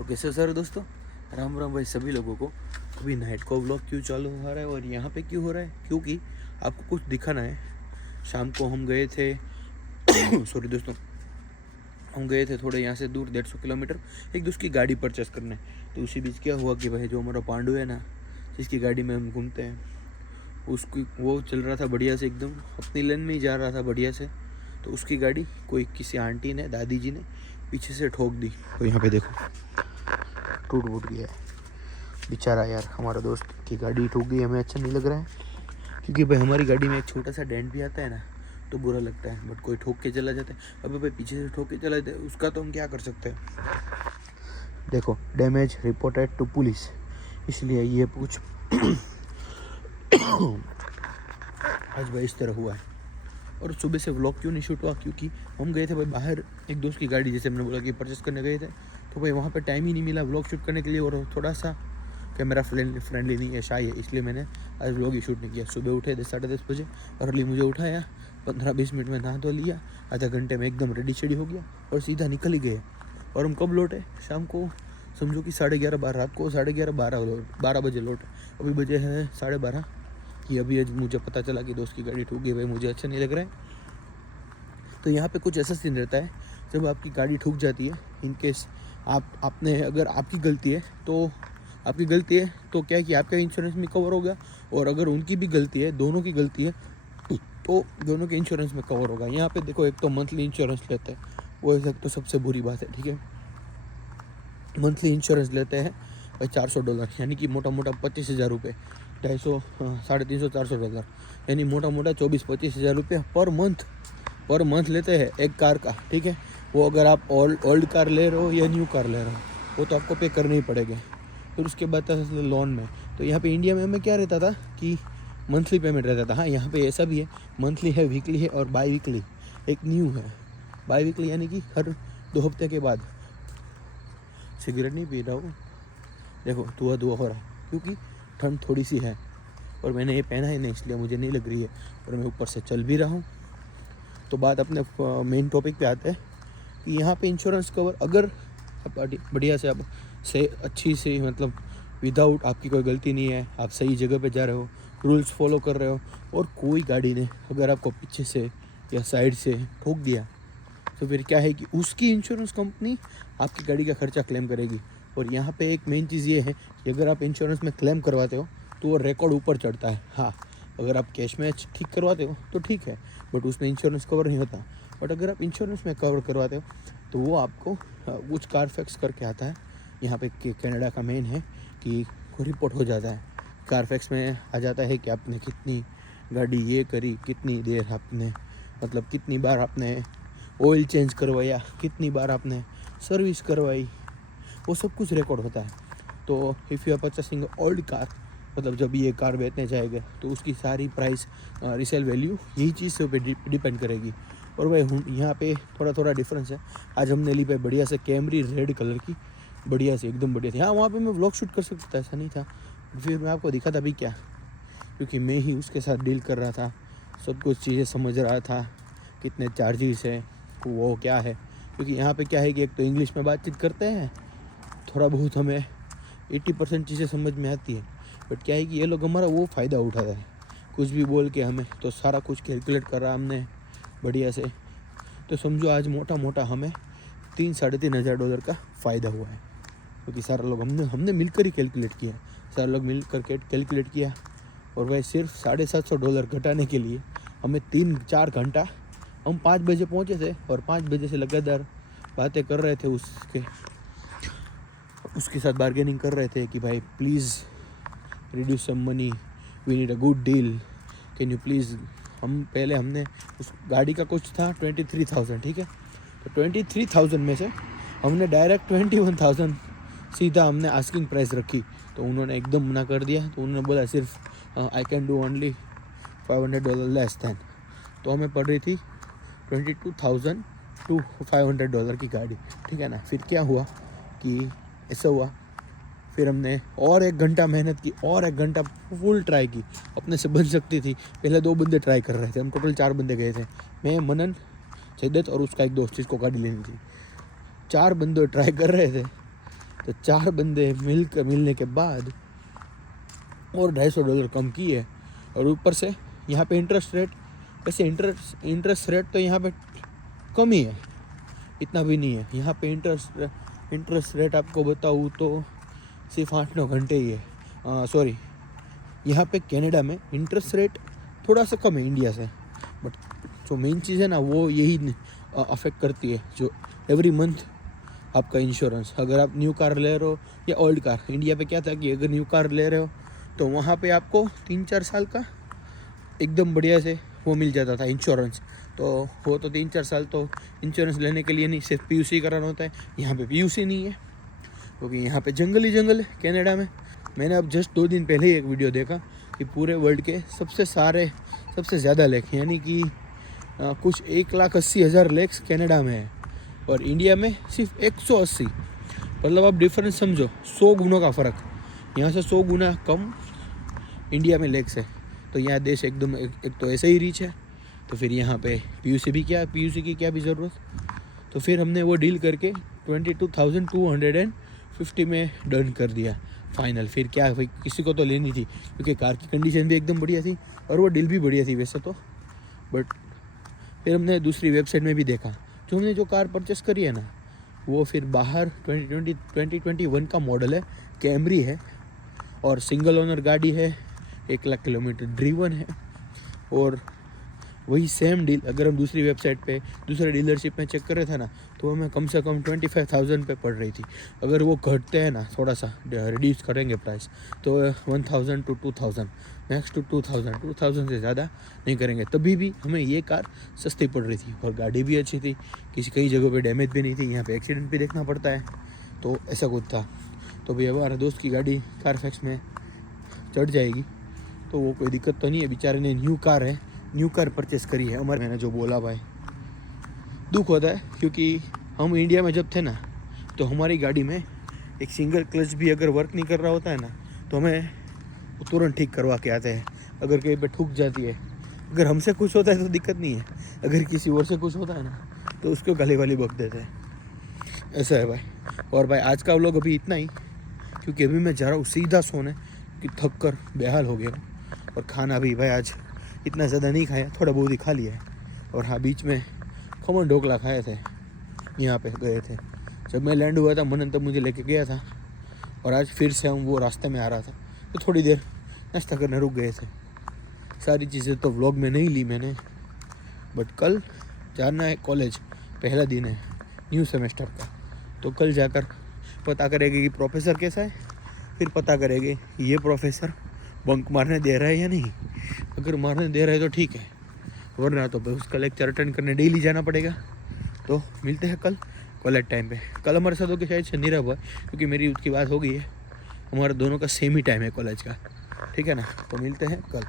तो कैसे हो सारे दोस्तों, राम राम भाई सभी लोगों को। अभी नाइट को व्लॉग क्यों चालू हो रहा है और यहाँ पे क्यों हो रहा है, क्योंकि आपको कुछ दिखाना है। शाम को हम गए थे सॉरी दोस्तों, हम गए थे थोड़े यहाँ से दूर 150 किलोमीटर एक दोस्त की गाड़ी परचेस करने। तो उसी बीच क्या हुआ कि भाई जो हमारा पांडु है ना, जिसकी गाड़ी में हम घूमते हैं, उसकी वो चल रहा था बढ़िया से, एकदम अपनी लेन में ही जा रहा था बढ़िया से। तो उसकी गाड़ी कोई किसी आंटी ने, दादी जी ने पीछे से ठोक दी। तो यहाँ पे देखो टूट फूट गया है बेचारा यार, हमारा दोस्त की गाड़ी ठोक गई। हमें अच्छा नहीं लग रहा है क्योंकि भाई हमारी गाड़ी में एक छोटा सा डेंट भी आता है ना, तो बुरा लगता है। बट कोई ठोक के चला जाता है, अबे भाई पीछे से ठोक के चला जाता है, उसका तो हम क्या कर सकते हैं। देखो डैमेज रिपोर्टेड टू पुलिस, इसलिए ये कुछ आज भाई इस तरह हुआ है। और सुबह से व्लॉग क्यों नहीं शूट हुआ, क्योंकि हम गए थे भाई बाहर एक दोस्त की गाड़ी, जैसे मैंने बोला कि परचेस करने गए थे, तो भाई वहाँ पे टाइम ही नहीं मिला व्लॉग शूट करने के लिए। और थोड़ा सा कैमरा फ्रेंडली नहीं है, शाय है, इसलिए मैंने आज व्लॉग ही शूट नहीं किया। सुबह उठे 10-10:30 बजे, अर्ली मुझे उठाया, 15-20 मिनट में नहा धो लिया, आधा घंटे में एकदम रेडी शेडी हो गया और सीधा निकल ही गए। और हम कब लौटे, शाम को समझो कि 11:30 रात को 11:30 बजे लौटे। अभी बजे हैं 12:30 कि अभी मुझे पता चला कि दोस्त की गाड़ी ठुक गई। भाई मुझे अच्छा नहीं लग रहा है। तो यहाँ पे कुछ ऐसा सीन रहता है, जब आपकी गाड़ी ठुक जाती है, इनकेस आपने अगर आपकी गलती है तो क्या है कि आपका इंश्योरेंस में कवर होगा, और अगर उनकी भी गलती है, दोनों की गलती है, तो दोनों के इंश्योरेंस में कवर होगा। यहाँ पे देखो एक तो मंथली इंश्योरेंस लेते हैं, वो एक तो सबसे बुरी बात है, ठीक है। मंथली इंश्योरेंस लेते हैं भाई $400, यानी कि मोटा मोटा 25,000 रुपये, 250, 350, $400, यानी मोटा मोटा 24-25 हज़ार रुपये पर मंथ लेते हैं एक कार का, ठीक है। वो अगर आप ओल्ड कार ले रहे हो या न्यू कार ले रहे हो, वो तो आपको पे करने ही पड़ेगा। फिर उसके बाद लोन में, तो यहाँ पे इंडिया में हमें क्या रहता था कि मंथली पेमेंट रहता था। हाँ, यहाँ पे ऐसा भी है, मंथली है, वीकली है और बाई वीकली एक न्यू है। बाई वीकली यानी कि हर 2 हफ्ते के बाद। सिगरेट नहीं पी रहा हूँ, देखो धुआं हो रहा है क्योंकि ठंड थोड़ी सी है और मैंने ये पहना ही नहीं, इसलिए मुझे नहीं लग रही है, और मैं ऊपर से चल भी रहा हूँ। तो बात अपने मेन टॉपिक पे आते हैं कि यहाँ पे इंश्योरेंस कवर, अगर आप बढ़िया से, आप से अच्छी से, मतलब विदाउट आपकी कोई गलती नहीं है, आप सही जगह पे जा रहे हो, रूल्स फॉलो कर रहे हो, और कोई गाड़ी ने अगर आपको पीछे से या साइड से ठोक दिया, तो फिर क्या है कि उसकी इंश्योरेंस कंपनी आपकी गाड़ी का खर्चा क्लेम करेगी। और यहाँ पे एक मेन चीज़ ये है कि अगर आप इंश्योरेंस में क्लेम करवाते हो तो वो रिकॉर्ड ऊपर चढ़ता है। हाँ, अगर आप कैश में ठीक करवाते हो तो ठीक है, बट उसमें इंश्योरेंस कवर नहीं होता। बट अगर आप इंश्योरेंस में कवर करवाते हो तो वो आपको कुछ कारफैक्स करके आता है, यहाँ पे कनाडा का मेन है कि वो रिपोर्ट हो जाता है। कारफैक्स में आ जाता है कि आपने कितनी गाड़ी ये करी, कितनी देर आपने, मतलब कितनी बार आपने ऑयल चेंज करवाया, कितनी बार आपने सर्विस करवाई, वो सब कुछ रिकॉर्ड होता है। तो if you are purchasing old car, मतलब जब ये कार बेचने जाएगा तो उसकी सारी प्राइस, रिसेल वैल्यू यही चीज़ से डिपेंड करेगी। और भाई यहाँ पे थोड़ा डिफरेंस है। आज हमने ली भाई बढ़िया से कैमरी रेड कलर की, बढ़िया से, एकदम बढ़िया थी। हाँ, वहाँ पे मैं व्लॉग शूट कर सकता था, ऐसा नहीं था, फिर मैं आपको दिखा था भी क्या, क्योंकि मैं ही उसके साथ डील कर रहा था, सब कुछ चीज़ें समझ रहा था, कितने चार्जेस है, वो क्या है। क्योंकि यहाँ पे क्या है कि एक तो इंग्लिश में बातचीत करते हैं, थोड़ा बहुत हमें 80% चीज़ें समझ में आती है, बट क्या है कि ये लोग हमारा वो फ़ायदा उठाता है, कुछ भी बोल के हमें, तो सारा कुछ कैलकुलेट करा हमने बढ़िया से। तो समझो आज मोटा मोटा हमें $3,000-3,500 का फ़ायदा हुआ है, क्योंकि सारा लोग हमने मिलकर ही कैलकुलेट किया, सारा लोग मिलकर कैलकुलेट किया। और वह सिर्फ $750 घटाने के लिए हमें 3-4 घंटा, हम 5 बजे पहुँचे थे और 5 बजे से लगातार बातें कर रहे थे, उसके साथ बार्गेनिंग कर रहे थे कि भाई please reduce some money, we need a good deal, can you please. हमने उस गाड़ी का कुछ था 23,000, ठीक है। तो 23,000 में से हमने डायरेक्ट 21,000 सीधा हमने आस्किंग प्राइस रखी, तो उन्होंने एकदम मना कर दिया। तो उन्होंने बोला सिर्फ I can do only $500 less than. तो हमें पड़ रही थी $22,000 to $500 की गाड़ी, ठीक है ना। फिर क्या हुआ कि ऐसा हुआ, फिर हमने और 1 घंटा मेहनत की, और 1 घंटा फुल ट्राई की, अपने से बन सकती थी। पहले 2 बंदे ट्राई कर रहे थे, हम टोटल 4 बंदे गए थे, मैं, मनन, जयदत्त और उसका एक दोस्त जिसको गाड़ी लेनी थी। 4 बंदे ट्राई कर रहे थे। तो 4 बंदे मिलने के बाद और $250 कम किए। और ऊपर से यहाँ पे इंटरेस्ट रेट, वैसे इंटरेस्ट रेट तो यहाँ पे कम ही है, इतना भी नहीं है। यहाँ पे इंटरेस्ट रेट आपको बताऊँ तो सिर्फ 8-9 घंटे ही है। सॉरी, यहाँ पे कनाडा में इंटरेस्ट रेट थोड़ा सा कम है इंडिया से, बट जो मेन चीज़ है ना वो यही अफेक्ट करती है, जो एवरी मंथ आपका इंश्योरेंस। अगर आप न्यू कार ले रहे हो या ओल्ड कार, इंडिया पे क्या था कि अगर न्यू कार ले रहे हो तो वहाँ पे आपको 3-4 साल का एकदम बढ़िया से वो मिल जाता था इंश्योरेंस। तो वो तो 3-4 साल तो इंश्योरेंस लेने के लिए नहीं, सिर्फ पीयूसी कराना होता है। यहाँ पे पीयूसी नहीं है क्योंकि यहाँ पे जंगल ही जंगल है कनाडा में। मैंने अब जस्ट 2 दिन पहले ही एक वीडियो देखा कि पूरे वर्ल्ड के सबसे ज़्यादा लेक, यानी कि कुछ 1,80,000 लेक्स कनाडा में है और इंडिया में सिर्फ 180। मतलब आप डिफरेंस समझो, 100 गुना का फ़र्क। यहाँ से 100 गुना कम इंडिया में लेक्स है। तो यहाँ देश एकदम एक तो ऐसे ही रीच है, तो फिर यहाँ पे पीयूसी की क्या भी ज़रूरत। तो फिर हमने वो डील करके 22,250 में डन कर दिया फाइनल। फिर क्या भाई, किसी को तो लेनी थी क्योंकि कार की कंडीशन भी एकदम बढ़िया थी और वो डील भी बढ़िया थी वैसे तो। बट फिर हमने दूसरी वेबसाइट में भी देखा, जो कार परचेस करी है ना वो फिर बाहर 2021 का मॉडल है, कैमरी है और सिंगल ओनर गाड़ी है, 1 लाख किलोमीटर ड्रीवन है। और वही सेम डील अगर हम दूसरी वेबसाइट पे दूसरे डीलरशिप में चेक कर रहे थे ना तो हमें कम से कम 25,000 पे पड़ रही थी। अगर वो घटते हैं ना, थोड़ा सा रिड्यूस करेंगे प्राइस, तो 1,000 to 2,000, मैक्स टू 2,000 से ज़्यादा नहीं करेंगे। तभी भी हमें ये कार सस्ती पड़ रही थी और गाड़ी भी अच्छी थी, कई जगहों पे डैमेज भी नहीं थी। यहाँ पे एक्सीडेंट भी देखना पड़ता है, तो ऐसा कुछ था। तो भाई हमारे दोस्त की गाड़ी कारफैक्स में चढ़ जाएगी, तो वो कोई दिक्कत तो नहीं है। बेचारे ने न्यू कार परचेस करी है। मैंने जो बोला भाई, दुख होता है क्योंकि हम इंडिया में जब थे ना तो हमारी गाड़ी में एक सिंगल क्लच भी अगर वर्क नहीं कर रहा होता है ना तो हमें तुरंत ठीक करवा के आते हैं। अगर कहीं पे ठुक जाती है, अगर हमसे कुछ होता है तो दिक्कत नहीं है, अगर किसी और से कुछ होता है ना तो उसको गले वाली बक देते हैं। ऐसा है भाई। और भाई आज का व्लॉग अभी इतना ही, क्योंकि अभी मैं जा रहा हूँ सीधा सोने कि थक कर बेहाल हो गया हूँ। और खाना भी भाई आज इतना ज़्यादा नहीं खाया, थोड़ा बहुत ही खा लिया है। और हाँ, बीच में खमन ढोकला खाए थे, यहाँ पे गए थे। जब मैं लैंड हुआ था मनन तब मुझे लेके गया था और आज फिर से हम वो रास्ते में आ रहा था तो थोड़ी देर नाश्ता करने रुक गए थे। सारी चीज़ें तो व्लॉग में नहीं ली मैंने, बट कल जाना है कॉलेज, पहला दिन है न्यू सेमेस्टर का। तो कल जाकर पता करेंगे कि प्रोफेसर कैसा है, फिर पता करेंगे ये प्रोफेसर बंक मारने दे रहा है या नहीं। अगर मारने दे रहा है तो ठीक है, वरना तो उसका लेक्चर अटेंड करने डेली जाना पड़ेगा। तो मिलते हैं कल कॉलेज टाइम पे। कल हमारे साथ होकर शायद शनि रहा हुआ, क्योंकि मेरी उसकी बात हो गई है। हमारा दोनों का सेम ही टाइम है कॉलेज का, ठीक है ना। तो मिलते हैं कल।